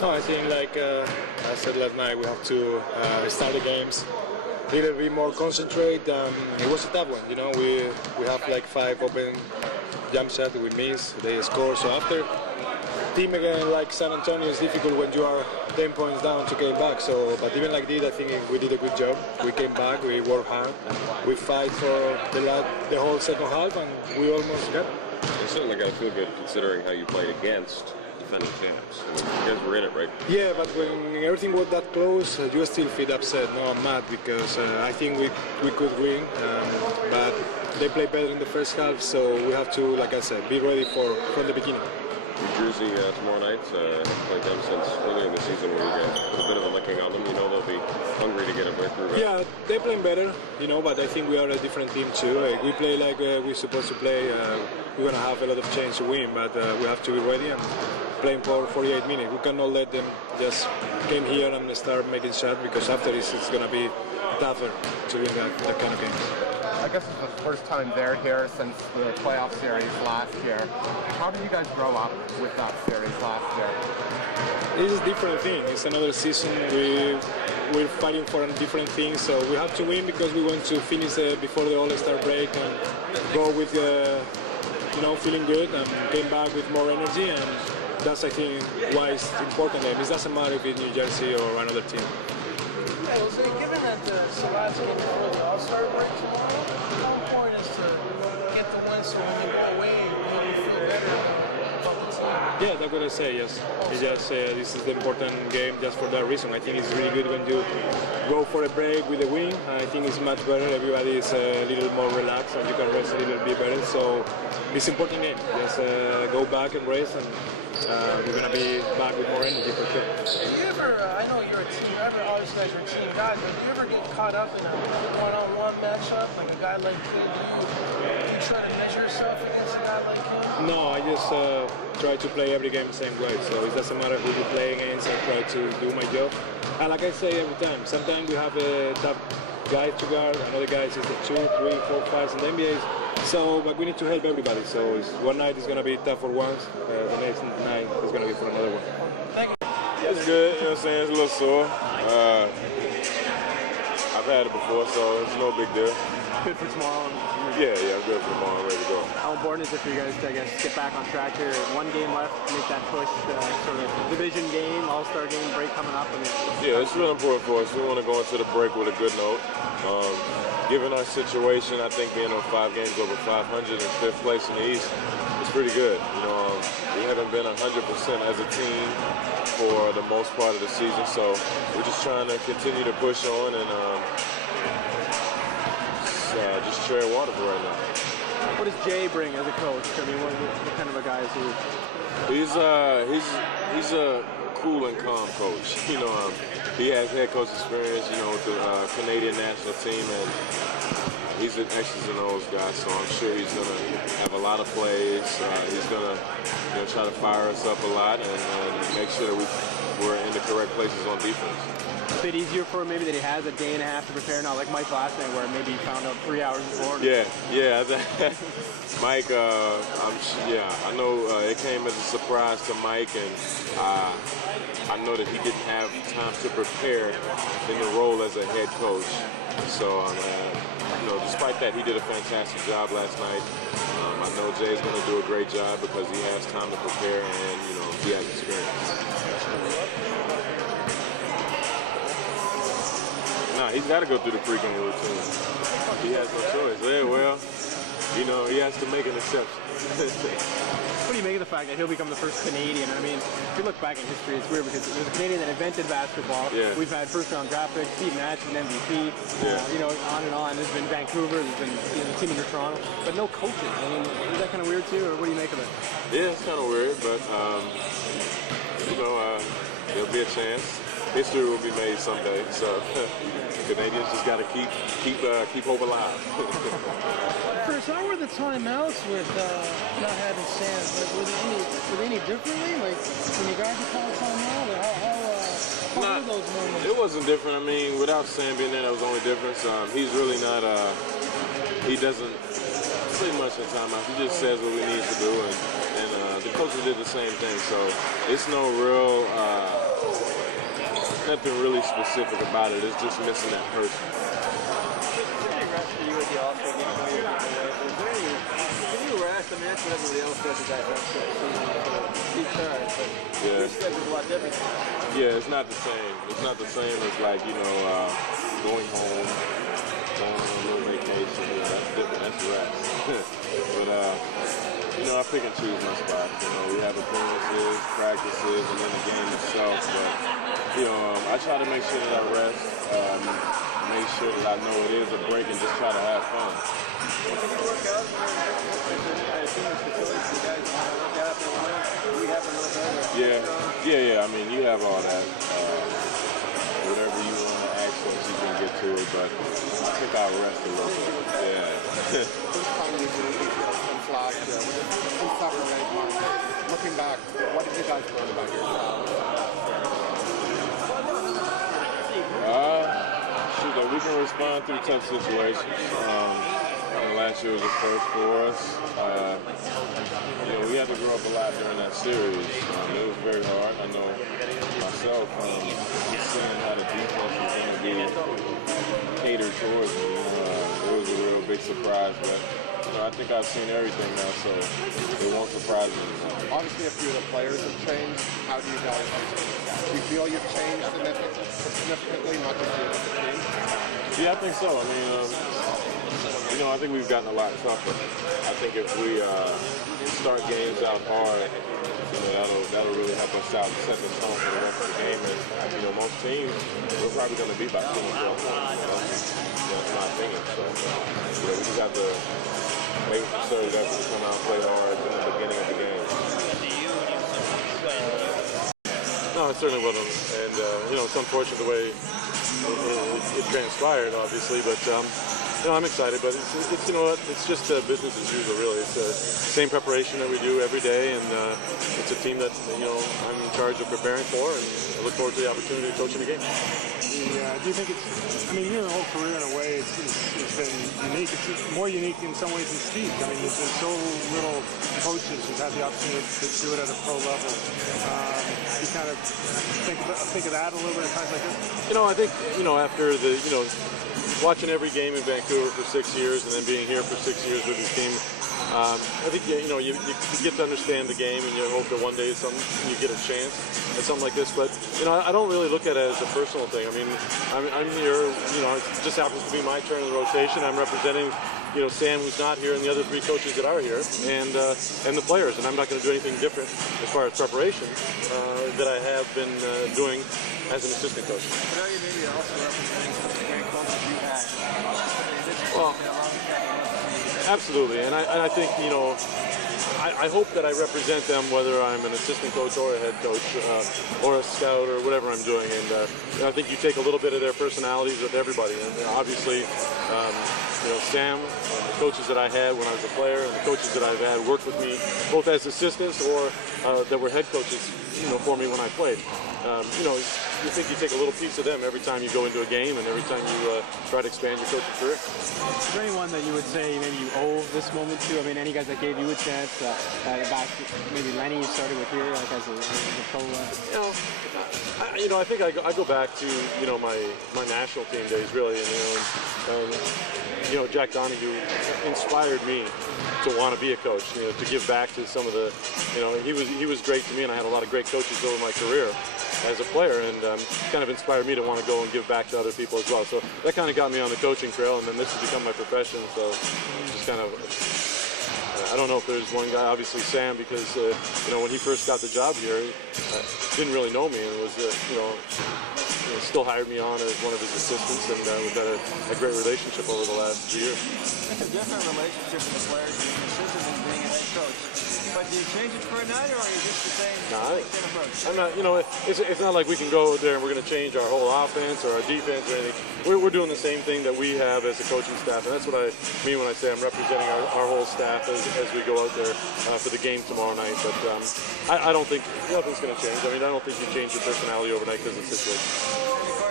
No, I think like I said last night, we have to start the games a little bit more concentrate. It was a tough one, you know. We have like 5 open jump shots we missed. They score. So after team again like San Antonio is difficult when you are 10 points down to get back. So, but even like this, I think we did a good job. We came back. We worked hard. We fight for the whole second half, and we almost got it. You certainly got to feel good considering how you played against defending champs. I mean, you guys were in it, right? Yeah, but when everything was that close, you still feel upset. No, I'm mad because I think we could win, but they played better in the first half, so we have to, like I said, be ready from the beginning. New Jersey tomorrow night, played them since earlier in the season where you guys a bit of a licking on them. You know they'll be hungry to get a breakthrough. Right? Yeah, they're playing better, you know, but I think we are a different team too. We play like we're supposed to play. We're going to have a lot of chance to win, but we have to be ready and playing for 48 minutes. We cannot let them just come here and start making shots because after this it's going to be tougher to win that kind of game. I guess it's the first time they're here since the playoff series last year. How did you guys grow up with that series last year? This is a different thing. It's another season. We're fighting for different things, so we have to win because we want to finish before the All-Star break and go with, you know, feeling good and came back with more energy, and that's, I think, why it's important. It doesn't matter if it's New Jersey or another team. Yeah, Jose, given that it's the last game before the All-Star break tomorrow, how important is to get the win so when you go away, you feel better about the team? Yeah, that's what I say, yes. It's just, this is the important game just for that reason. I think it's really good when you go for a break with a win. I think it's much better. Everybody is a little more relaxed and you can rest a little bit better. So it's an important game. Just go back and rest, and we're going to be back with more energy for sure. Do you ever, I know you're a team, obviously guys are team guys, but do you ever get caught up in a one-on-one matchup, like a guy like him? Do you try to measure yourself against a guy like him? No, I just try to play every game the same way. So it doesn't matter who you play against. I try to do my job. And like I say every time, sometimes we have a tough guy to guard, another guy is the 2, 3, 4, 5 in the NBA. So, but we need to help everybody. So one night is going to be tough for one, the next night is going to be for another one. Thank you. It's good, you know what I'm saying? It's a little sore. I've had it before, so it's no big deal. Good for tomorrow? Yeah, I'm good for tomorrow. I'm ready to go. How important is it for you guys to, I guess, get back on track here? One game left, make that push, sort of division game, all-star game break coming up. Yeah, it's really important for us. We want to go into the break with a good note. Given our situation, I think being on 5 games over 500 and 5th place in the East is pretty good. You know, we haven't been 100% as a team for the most part of the season, so we're just trying to continue to push on and just tread water for right now. What does Jay bring as a coach? I mean, what kind of a guy is he? He's a cool and calm coach. You know, he has head coach experience, you know, with the Canadian national team, and he's an X's and O's guy, so I'm sure he's going to have a lot of plays. He's going to, you know, try to fire us up a lot and make sure that we're in the correct places on defense. A bit easier for him maybe that he has a day and a half to prepare, not like Mike last night where maybe he found out 3 hours before. Yeah. Mike, I know it came as a surprise to Mike, and I know that he didn't have time to prepare in the role as a head coach. So, you know, despite that, he did a fantastic job last night. I know Jay's going to do a great job because he has time to prepare and, you know, he has experience. Nah, he's got to go through the pregame routine. He has no choice. Yeah, well, you know, he has to make an exception. What do you make of the fact that he'll become the first Canadian? I mean, if you look back in history, it's weird because it was a Canadian that invented basketball. Yeah. We've had first-round draft picks, Steve Nash is an MVP. Yeah. You know, on and on. There's been Vancouver, there's been the team in Toronto, but no coaches. I mean, is that kind of weird too, or what do you make of it? Yeah, it's kind of weird, but you know, there'll be a chance. History will be made someday, so Canadians just got to keep hope alive. Chris, how were the timeouts with not having Sam? Like, were they any differently? Like, when you guys call timeout, or how were those moments? It wasn't different. I mean, without Sam being there, that was the only difference. He's really not. He doesn't say much in timeout. He just says what we need to do, and the coaches did the same thing. So it's no real. nothing really specific about it. It's just missing that person. Any rest for you at the All-Star game? Can you rest? I mean, that's what everybody else does at that rest of the season. Keep charge, but your schedule's a lot different. Yeah, it's not the same. It's not the same as like, you know, going home, going on a little vacation. Yeah, that's different. That's rest. But, you know, I pick and choose my spots. You know, we have appearances, practices, and then the game itself. But, you know, I try to make sure that I rest, make sure that I know it is a break, and just try to have fun. Yeah. I mean, you have all that. Whatever you want to access, you can get to it. But I think I'll rest a little bit. Yeah. Looking back, what did you guys learn about yourselves? Shoot, that we can respond through tough situations. Last year was a first for us. You know, we had to grow up a lot during that series. It was very hard. I know myself, seeing how the defense was going to be catered towards me. It was a real big surprise, but you know, I think I've seen everything now, so it won't surprise me. Obviously, a few of the players have changed. How do you guys? Do you feel you've changed significantly, not just you, but the team? Yeah, I think so. I mean, you know, I think we've gotten a lot tougher. I think if we start games out hard, you know, that'll really help us out and set the tone for the rest of the game. And you know, most teams, we're probably going to be by 10 or 12 points. That's my opinion. So, you know, we just have to make sure that we come out and play hard in the beginning of the game. No, it certainly wasn't. And, you know, it's unfortunate the way it transpired, obviously, but you know, I'm excited, but it's you know what, it's just business as usual, really. It's the same preparation that we do every day, and it's a team that, you know, I'm in charge of preparing for, and I look forward to the opportunity to coach in the game. Do you think it's, I mean, your whole career in a way, it's been unique. It's more unique in some ways than Steve. I mean, there's been so little coaches who've had the opportunity to do it at a pro level. You kind of think of that a little bit at times like this? You know, I think, you know, after the, you know, watching every game in Vancouver for 6 years and then being here for 6 years with his team, I think, you know, you get to understand the game, and you hope that one day you get a chance at something like this. But, you know, I don't really look at it as a personal thing. I mean, I'm here, you know, it just happens to be my turn in the rotation. I'm representing, you know, Sam, who's not here, and the other three coaches that are here, and the players. And I'm not going to do anything different as far as preparation that I have been doing as an assistant coach. I know you maybe also representing some of the great coaches you had. Well, absolutely, and I think, you know, I hope that I represent them, whether I'm an assistant coach or a head coach or a scout or whatever I'm doing. And you know, I think you take a little bit of their personalities with everybody. And obviously, you know, Sam, the coaches that I had when I was a player, and the coaches that I've had worked with me both as assistants or that were head coaches, you know, for me when I played. You know, you think you take a little piece of them every time you go into a game and every time you try to expand your coaching career. Is there anyone that you would say maybe you owe this moment to? I mean, any guys that gave you a chance back, maybe Lenny you started with here, like as a pro? You know, I think I go back to, you know, my national team days, really, and you know, Jack Donahue inspired me to want to be a coach, you know, to give back to some of the, you know, he was great to me, and I had a lot of great coaches over my career as a player, and kind of inspired me to want to go and give back to other people as well. So that kind of got me on the coaching trail, and then this has become my profession. So just kind of, I don't know if there's one guy, obviously Sam, because you know, when he first got the job here, he didn't really know me, and was you know, still hired me on as one of his assistants, and we've had a great relationship over the last year. It's a different relationship with the players being an assistant than being a head coach. But do you change it for a night, or are you just the same approach? I'm not, you know, it's not like we can go there and we're going to change our whole offense or our defense or anything. We're doing the same thing that we have as a coaching staff, and that's what I mean when I say I'm representing our whole staff as we go out there for the game tomorrow night. But I don't think nothing's going to change. I mean, I don't think you change your personality overnight because of the situation.